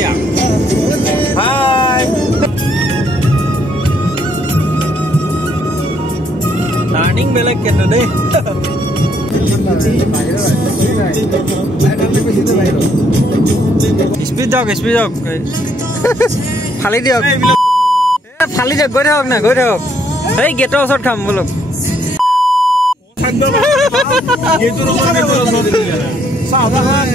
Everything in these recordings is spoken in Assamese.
dia. Hai. Turning belak kena deh. Speed dog. Phali diok. Phali diok goi thok na goi thok. Hey gate osot kham bolok. Pahar.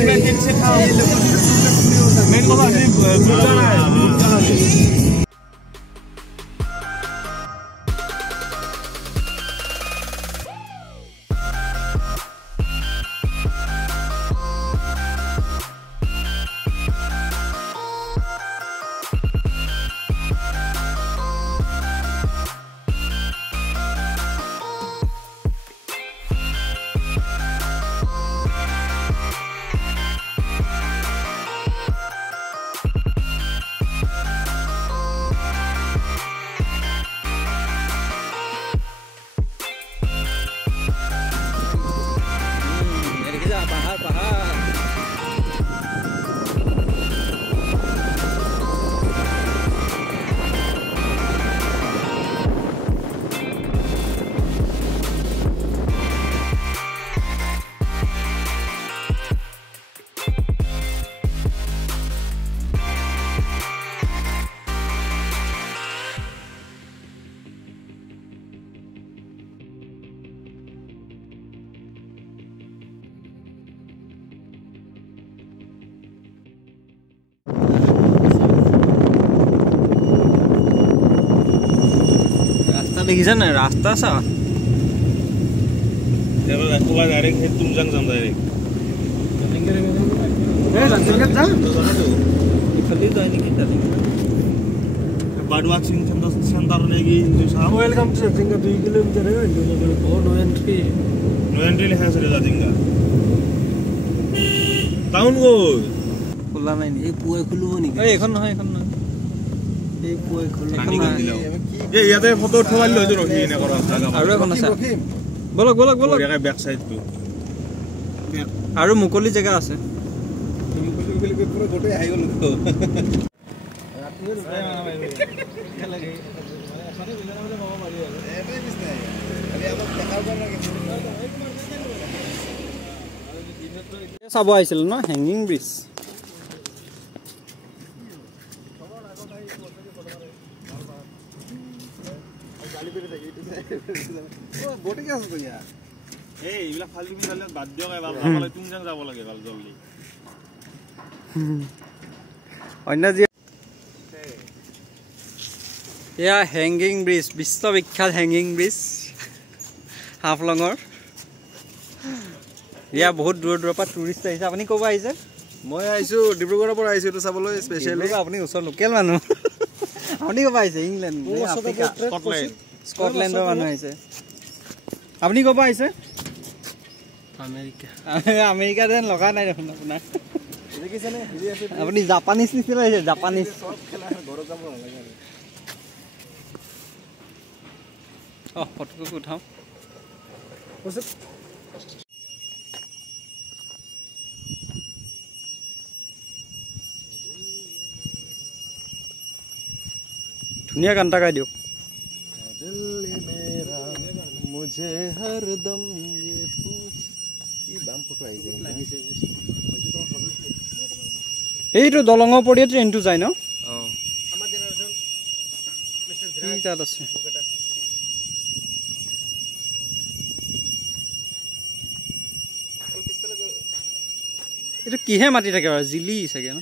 দেখিছা না রাস্তা চা এবাৰ একলা ডাইৰেক্ট হে তুমজাং যাম ডাইৰেক্ট জাংগেৰে যা ইফালে যাই নেকি তাতে বাৰ্ড ৱাচিং সেন্টাৰ নেকি ওয়েলকাম টু জাংগা 2 কিলোমিটাৰ হে নো এন্ট্ৰি লেখা আছে জাংগা টাউন গৈ খোলা নাই এই পুৱাই খুলিব নেকি এই এখন নহয় এই পুৱাই খুলিব ये याते फोटो उठवाल लो जो रखी ने करा आरो এখন আছে বলক একা ব্যাক সাইড টু আৰু মুকলি জায়গা আছে মুকলি পুরো গোটে আই গল তো রাতে লাগে মানে এখানে বিনা বলে মামা মারি আছে এটাই মিস নাই খালি আমাক দেখার পর লাগে চাব আইছিল ন হ্যাঙ্গিং ব্রিজ बोटे क्या हो गया ए इला फालतू भी चले बात दियो के बाल वाला तुम जंग যাব লাগে বাল জলদি অন্য যে ইয়া হ্যাঙ্গিং ব্রিজ বিশ্ববিখ্যাত হ্যাঙ্গিং ব্রিজ হাফলঙৰ ইয়া বহুত দূৰ পৰা টুৰিষ্ট আহিছে আপুনি ক'ব আহিছে মই আইছো ডিব্ৰুগড়ৰ পৰা আইছো তো চাবলৈ স্পেশালি আপুনি ওচৰ লোকেল মানুহ আপুনি ক'ব আহিছে ইংলেণ্ড স্কটল্যান্ডৰ মানুহ আহিছে আপুনি ক'ব আহিছে আমেৰিকা যেন লগা নাই দেখোন আপোনাৰ দেখিছেনে হেৰি আছে আপুনি জাপানিজ নিচিনা আহিছে জাপানিজ সব খেলা ঘৰ যাব নালাগে ফটো উঠাও ধুনীয়া গান এটা গাই দিয়ক मुझे हरदम ये पूछ की बाम फोटो आई जाय এইটো দলঙৰ পৰিয়ে ট্ৰেইনটো যায় ন আমাৰ জেনাৰেশন মিস্টাৰ ধীৰাজ তাত আছে এইটো কিহে মাটি থাকে আৰু জিলি চাগে ন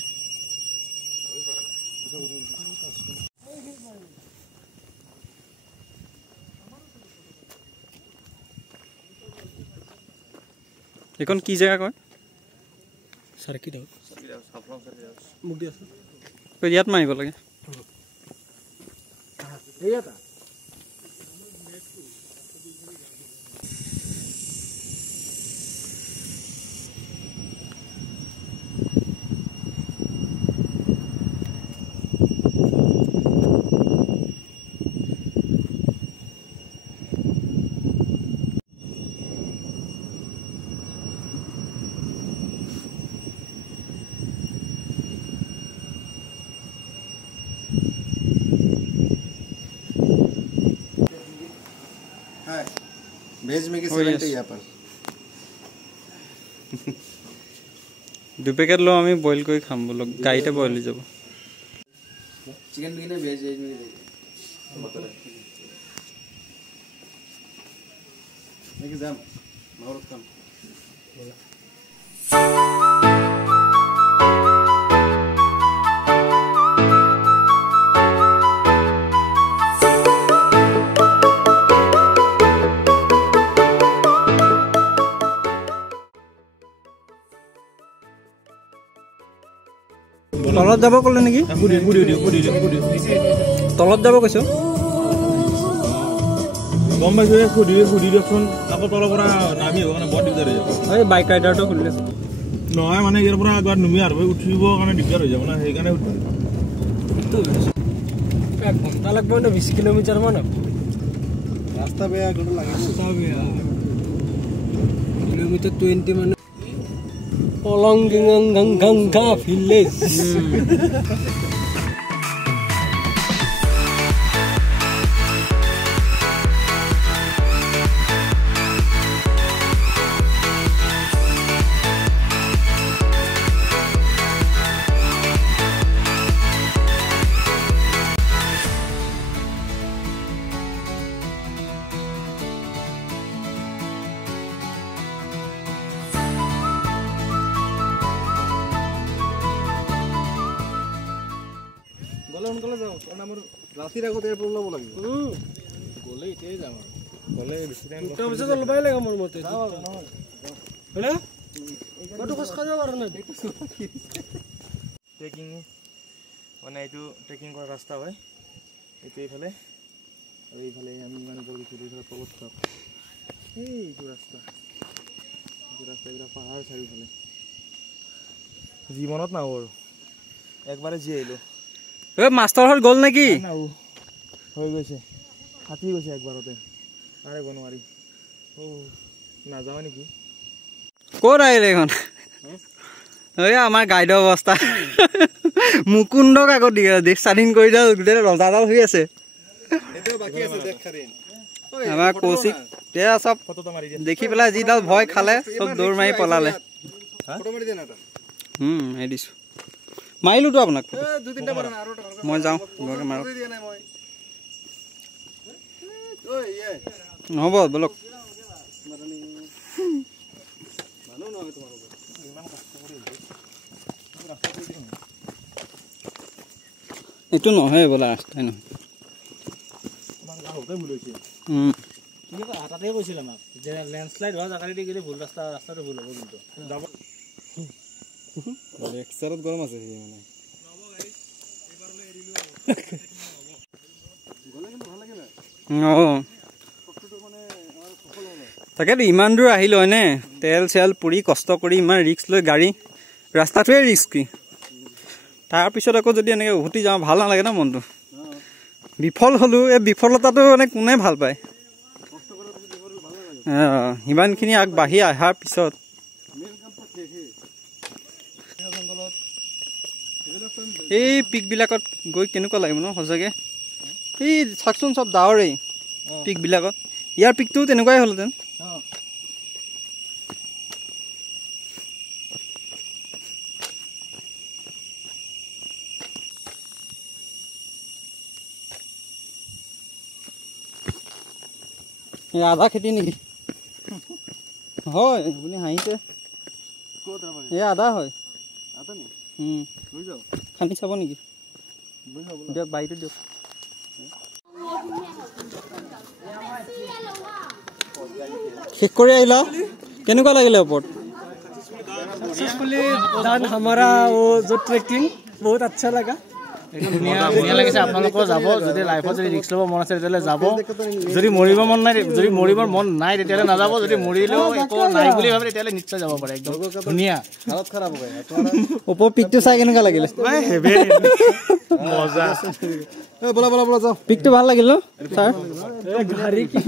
এখন কি জায়গা কয় সাৰ্কিট হাউস সাফলং সাৰ্কিট হাউস মুখ দি আছে কই ইয়াত মাৰিব লাগে এইটা है वेज में की 70 यहाँ पर 2 पैकेट लो আমি বইল কৰি খাম বলক গাইতে বইল যাব चिकन बिना वेज वेज में दे लेके जाम मावरत काम তলত যাব কলে নেকি তলত যাব কৈছো গম পাইছো খুদি দিয়কচোন আকৌ তলৰ পৰা নামি হ'ব মানে বৰ দিগদাৰ হৈ যাব এই বাইক ৰাইডাৰটো খুলিলে নহয় মানে ইয়াৰ পৰা একবাৰ নুমি আৰু উঠিব কাৰণে দিগদাৰ হৈ যাব না সেইকাৰণে এক ঘণ্টা লাগব না 20 কিলোমিটাৰ মান रास्ता बेया घंटा लगे रास्ता बेया किलोमीटर 20 मान Olongganga village. সোনকালে যাও কাৰণ আমাৰ ৰাতিৰ আগতে এয়াৰপোৰ্ট ওলাব লাগিব গলে এতিয়াই যাম আৰু গলে বেছি টাইম দুটা বজাত ওলাবই লাগে মোৰ মতে নহয় হলে কত খোজ কাঢ়িব পাৰো না ট্ৰেকিং মানে এইটো ট্ৰেকিং কৰা ৰাস্তা হয় এইটো এইফালে আৰু এইফালে আমি মানে গৈ ঘূৰি ঘূৰি তলত থাক এইটো ৰাস্তা এইটো পাহাৰ চাৰিওফালে জীৱনত নাও আৰু একবাৰে জি আহিলো এ মাস্টাৰ হল গল নেকি হৈ গৈছে হাতি গৈছে একবাৰতে আৰে বনোৱাৰি ও নাযাও নেকি ক'ত আহিলে এখন এই আমাৰ গাইডৰ অৱস্থা মুকুন্দক আগত দি স্বাধীন কৰি দাও গোটেই ৰজাডাল হৈ আছে এটাও বাকি আছে দেখ খাৰিন আমাৰ কৌশিক দিয়া সব ফটোটা মাৰি দিয়া দেখি পেলাই যিডাল ভয় খালে সব দৌৰ মাৰি পলালে ফটো মাৰি দে না এটা এদিছো মাইলো তো আপোনাক দুই তিনটা মাৰা আৰু এটা মই যাওঁ গকে মাৰো দিয়া নাই মই ওই ইয়ে নহব বলক মাৰনি মানুহ নহয় তোমাৰ ইমান কষ্ট কৰি ৰাস্তা কৰি দিম এটো নহয় বলা ৰাস্তাই নহয় ইমান গাহতে ভুলৈছে তুমি আটাতে কৈছিল আমাক যে ল্যান্ডস্লাইড হোৱা জাগাৰে দি গলে ভুল ৰাস্তাটো ভুল হ'ব কিন্তু যাব লেকচাৰত গৰম আছে মানে তাকেতো ইমান দূৰ আহিল হয়নে তেল চেল পুৰি কষ্ট কৰি ইমান ৰিক্স লৈ গাড়ী ৰাস্তাটোৱে ৰিস্কি তাৰপিছত আকৌ যদি এনেকৈ উভতি যাওঁ ভাল নালাগে ন মনটো বিফল হলো এই বিফলতাটো মানে কোনে ভাল পায় ইমানখিনি আগবাঢ়ি অহাৰ পিছত এই পিকবিলাকত গৈ কেনেকুৱা লাগিব ন সঁচাকৈ এই চাকচোন চব ডাৱৰেই পিকবিলাকত ইয়াৰ পিকটোও তেনেকুৱাই হ'লহেঁতেন আধা খেতি নেকি হয় আপুনি হাঁহিছে এই আধা হয় খান্দি চাব নেকি দিয়ক বাৰীটো দিয়ক শেষ কৰি আহিলা কেনেকুৱা লাগিলে ওপৰত हमारा वो जो ट्रेकिंग बहुत अच्छा लगा ধুনীয়া লাগিছে আপোনালোকৰ যাব যদি লাইফত যদি ৰিস্ক ল'ব মন আছে তেতিয়াহ'লে যাব যদি মৰিব মন নাই যদি মৰিবৰ মন নাই তেতিয়াহ'লে নাযাব যদি মৰিলেও একো নাই বুলি ভাবে তেতিয়াহ'লে নিশ্চয় যাব পাৰে একদম ধুনীয়া হালত খাৰাপ হ'ব ওপৰ পিকটো চাই কেনেকুৱা লাগিলে মজা বলা বলা বলা যাও পিকটো ভাল লাগিল ন ছাৰ গাড়ী কি